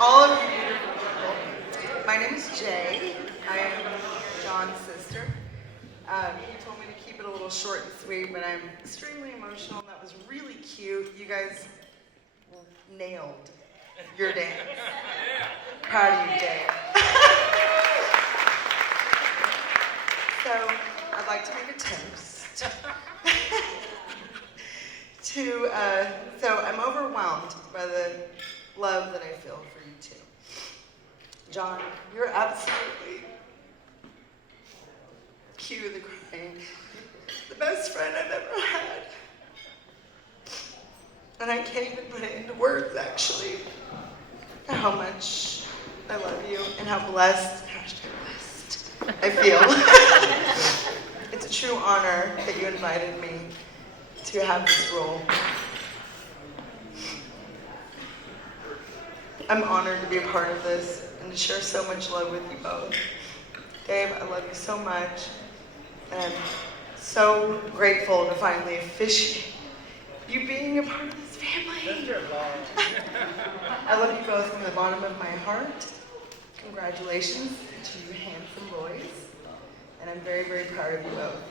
All of you beautiful people. My name is Jay. I am John's sister. He told me to keep it a little short and sweet, but I'm extremely emotional. That was really cute. You guys nailed your dance. Proud of you, Jay. So I'd like to make a toast. So I'm overwhelmed by the love that I feel for you two. John, you're absolutely, cue the crying, the best friend I've ever had. And I can't even put it into words, actually, how much I love you and how blessed, #blessed, I feel. It's a true honor that you invited me to have this role. I'm honored to be a part of this and to share so much love with you both. Dave, I love you so much, and I'm so grateful to finally officiate you being a part of this family. I love you both from the bottom of my heart. Congratulations to you handsome boys, and I'm very, very proud of you both.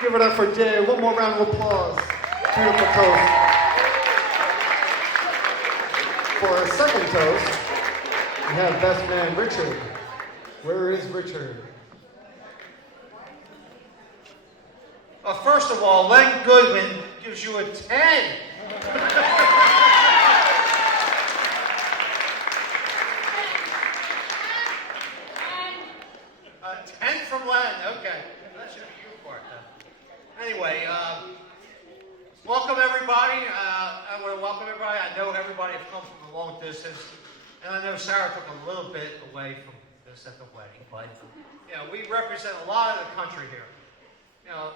Give it up for Jay. One more round of applause. Beautiful toast. For our second toast, we have best man Richard. Where is Richard? First of all, Len Goodman gives you a 10. A 10 from Len. Okay. That should be your part, though. Anyway, welcome everybody. I want to welcome everybody. I know everybody has come from a long distance, and I know Sarah took a little bit away from this at the wedding, but you know, we represent a lot of the country here. You know,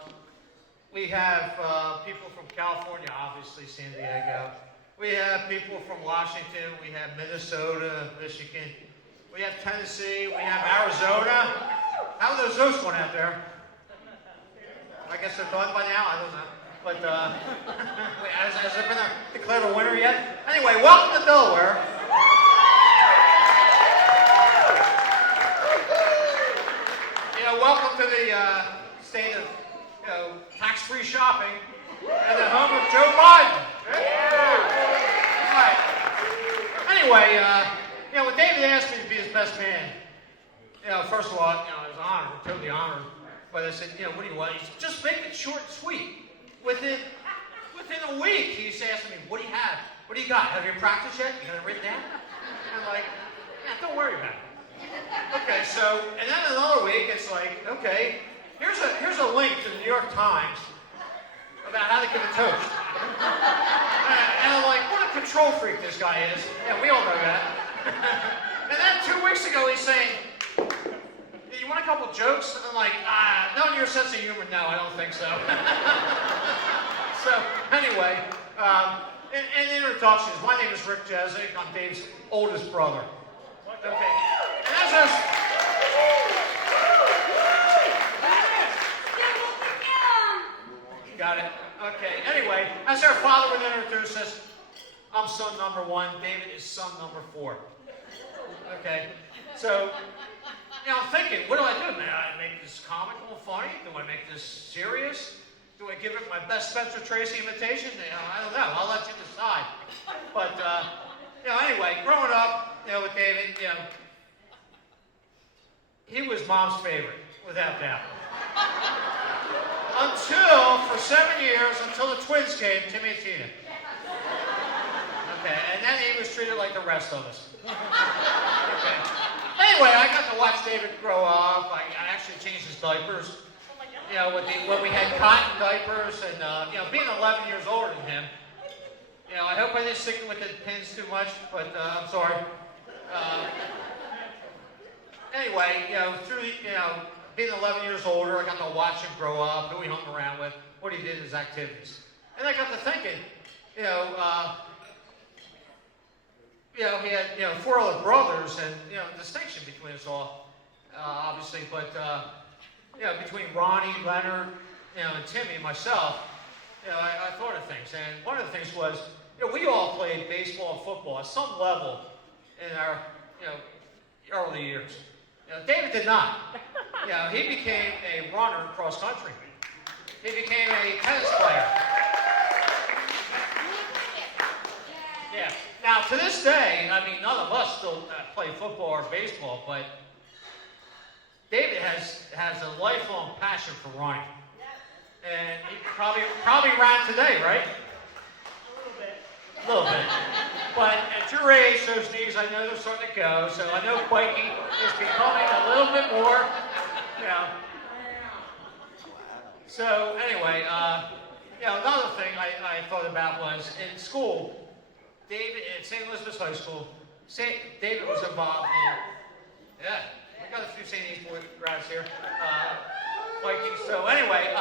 we have people from California, obviously San Diego. We have people from Washington. We have Minnesota, Michigan. We have Tennessee. We have Arizona. How are those votes going out there? I guess they're done by now. I don't know. But has there been declared a winner yet? Anyway, welcome to Delaware. You know, welcome to the state of tax-free shopping and the home of Joe Biden. Right. Anyway, you know, when David asked me to be his best man, you know, first of all, you know, I was honored, totally honored. But I said, you know, what do you want? He said, just make it short and sweet. Within a week, he's asking me, what do you have? What do you got? Have you practiced yet? You got it written down? And I'm like, yeah, don't worry about it. Okay, so, and then another week, it's like, okay, here's a link to the New York Times about how to give a toast. And I'm like, what a control freak this guy is. Yeah, we all know that. And then 2 weeks ago, he's saying, you want a couple jokes? And I'm like, knowing your sense of humor, no, I don't think so. So, anyway, in introductions, my name is Rick Jezik. I'm Dave's oldest brother. Okay. And as our... Got it. Okay. Anyway, as our father would introduce us, I'm son number 1. David is son number 4. Okay. So, you know, I'm thinking, what do I do? Do I make this comical and funny? Do I make this serious? Do I give it my best Spencer Tracy imitation? You know, I don't know. I'll let you decide. But, you know, anyway, growing up, you know, with David, you know, he was Mom's favorite, without doubt. Until, for 7 years, until the twins came, Timmy and Tina. Okay, and then he was treated like the rest of us. Okay. Anyway, I got to watch David grow up. I actually changed his diapers. You know, when we had cotton diapers, and you know, being 11 years older than him. You know, I hope I didn't stick with the pins too much, but I'm sorry. Anyway, you know, through being 11 years older, I got to watch him grow up, who he hung around with, what he did in his activities, and I got to thinking, you know, he had 4 other brothers, and distinction between us all, obviously, but between Ronnie, Leonard, and Timmy and myself, I thought of things, and one of the things was, we all played baseball and football at some level in our, early years. David did not. He became a runner cross country. He became a tennis player. Yeah. Now, to this day, none of us still play football or baseball, but David has a lifelong passion for running. And he probably ran today, right? A little bit. But at your age, those knees, I know they're starting to go, so I know biking is becoming a little bit more, So anyway, another thing I thought about was in school, David, at St. Elizabeth's High School, David was involved in, we got a few St. East boy grads here, biking. So anyway,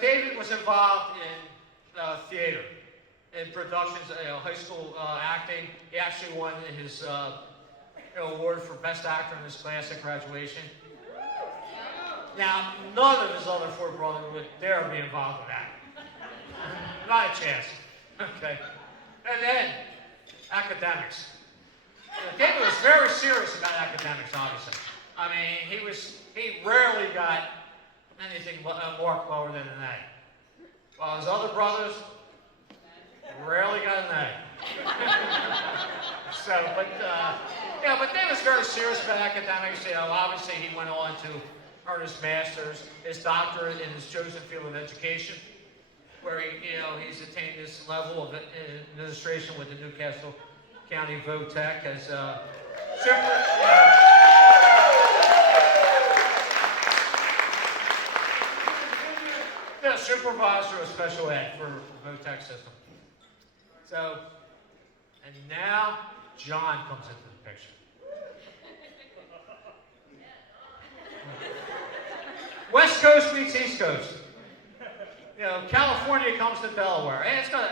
David was involved in theater, in productions, high school acting. He actually won his award for Best Actor in his class at graduation. Now, none of his other four brothers would dare be involved with that. Not a chance. Okay. And then, academics. David was very serious about academics, obviously. He rarely got anything marked lower than an A. While his other brothers rarely got an A. But David was very serious about academics. Obviously he went on to earn his master's, his doctorate in his chosen field of education, where he's attained this level of administration with the Newcastle County VOTEC as supervisor of special ed for the VOTEC system. So, and now John comes into the picture. West Coast meets East Coast. California comes to Delaware. Hey, it's got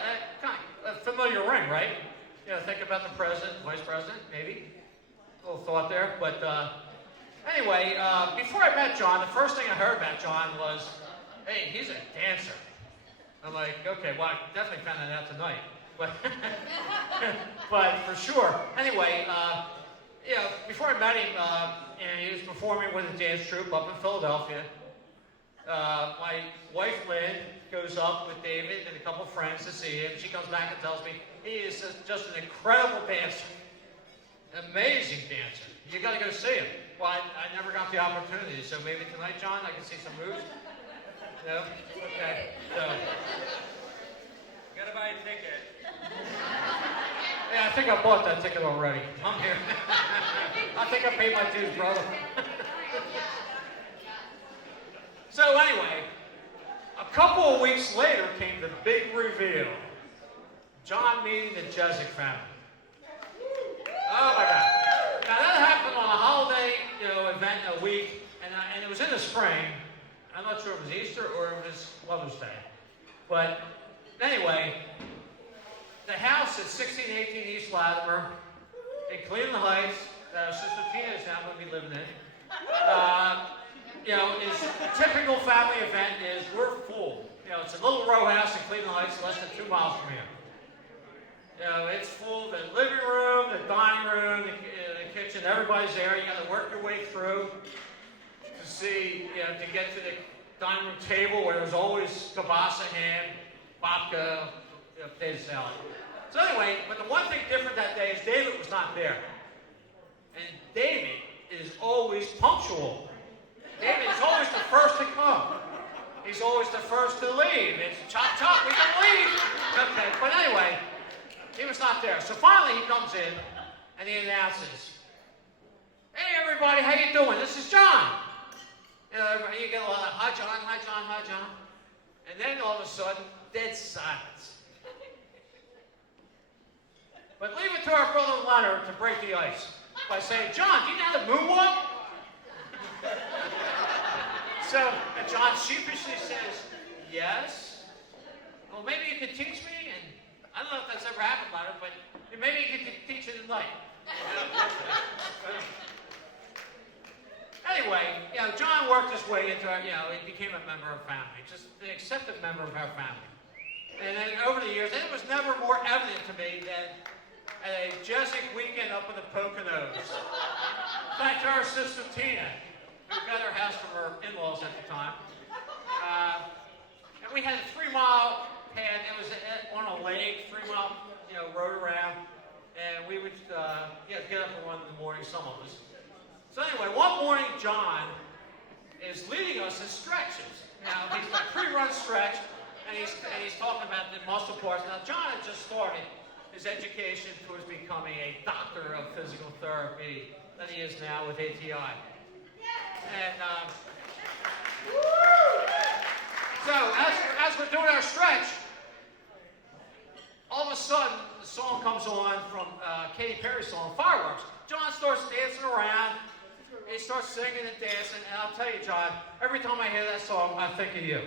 a familiar ring, right? Think about the president, vice president, maybe. A little thought there. But anyway, before I met John, the first thing I heard about John was, hey, he's a dancer. I'm like, okay, well, I definitely found that out tonight. But, but for sure. Anyway, before I met him, he was performing with a dance troupe up in Philadelphia. My wife, Lynn, goes up with David and a couple of friends to see him. She comes back and tells me he is just an incredible dancer. Amazing dancer. You got to go see him. Well, I never got the opportunity, so maybe tonight, John, I can see some moves. No? Okay. So. Gotta buy a ticket. Yeah, I think I bought that ticket already. I'm here. I think I paid my dues, brother. So anyway, a couple of weeks later came the big reveal. John meeting the Jezik family. Oh my God. Now that happened on a holiday, event a week, and it was in the spring. I'm not sure if it was Easter or it was Mother's Day. But anyway, the house at 1618 East Latimer in Cleveland Heights, that Sister Tina is now going to be living in. Is a typical family event is we're full. It's a little row house in Cleveland Heights, less than 2 miles from here. It's full. The living room, the dining room, the kitchen, everybody's there. You got to work your way through to see, to get to the dining room table where there's always kielbasa, ham, babka, potato salad. So anyway, but the one thing different that day is David was not there. And David is always punctual. David is always the first to come. He's always the first to leave. It's chop chop, we can leave. Okay, but anyway, he was not there. So finally he comes in and he announces, hey everybody, how you doing? This is John. You get a lot of, hi John, hi John, hi John. And then all of a sudden, dead silence. But leave it to our brother Leonard to break the ice by saying, John, do you know how to moonwalk? So John sheepishly says, yes. Well, maybe you could teach me, and I don't know if that's ever happened, Leonard, but maybe you could teach it tonight. Anyway, John worked his way into our, he became a member of our family, just an accepted member of our family. And then over the years, and it was never more evident to me than at a Jesuit weekend up in the Poconos. Thanks to our sister Tina, who got her house from her in-laws at the time. And we had a 3-mile pad. It was on a lake, 3-mile, road around. And we would get up and run in the morning, some of us. So anyway, one morning, John is leading us in stretches. Now, he's a pre-run stretch, and he's talking about the muscle parts. Now, John had just started his education towards becoming a doctor of physical therapy that he is now with ATI. And so, as we're doing our stretch, all of a sudden, the song comes on from Katy Perry's song, Fireworks. John starts dancing around. He starts singing and dancing, and I'll tell you, John, every time I hear that song, I think of you.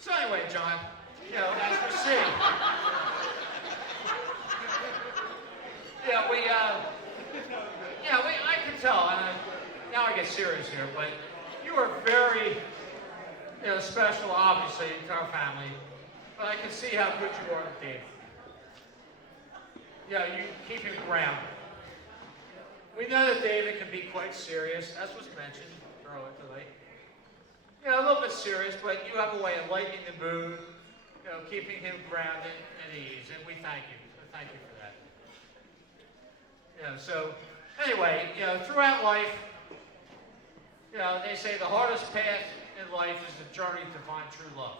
So anyway, John, as we see, I can tell, and now I get serious here, but you are very special, obviously, to our family, but I can see how good you are with Dave. You keep him grounded. We know that David can be quite serious, as was mentioned earlier today. A little bit serious, but you have a way of lightening the mood, keeping him grounded at ease, and we thank you. Thank you for that. So, anyway, throughout life, they say the hardest path in life is the journey to find true love.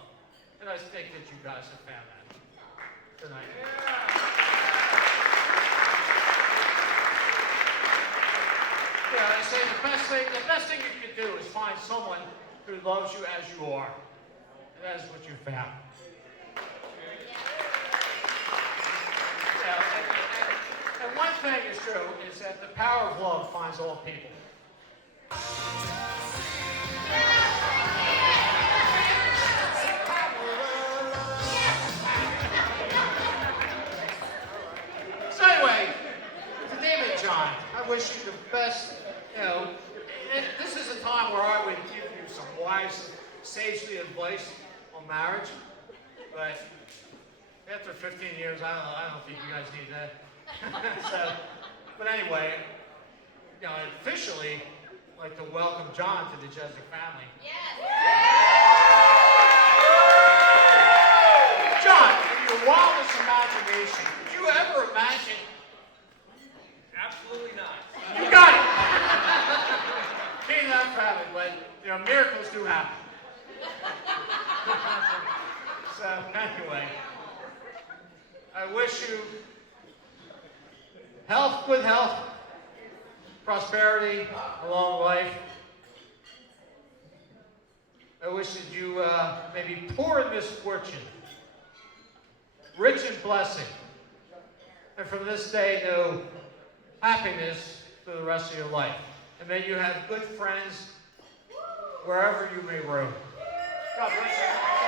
And I think that you guys have found that tonight. They say the best thing you can do is find someone who loves you as you are. And that is what you found. And one thing is true, is that the power of love finds all people. So anyway, to David and John, I wish you the best. This is a time where I would give you some wise, sagely advice on marriage, but after 15 years, I don't think you guys need that. But anyway, I'd officially like to welcome John to the Jesuit family. Yes. John, in your wildest imagination, did you ever imagine? Absolutely not. You got it. Being that family, but miracles do happen. So anyway, I wish you health, good health, prosperity, a long life. I wish that you may be poor in misfortune, rich in blessing, and from this day know happiness for the rest of your life. And may you have good friends wherever you may roam. God bless you.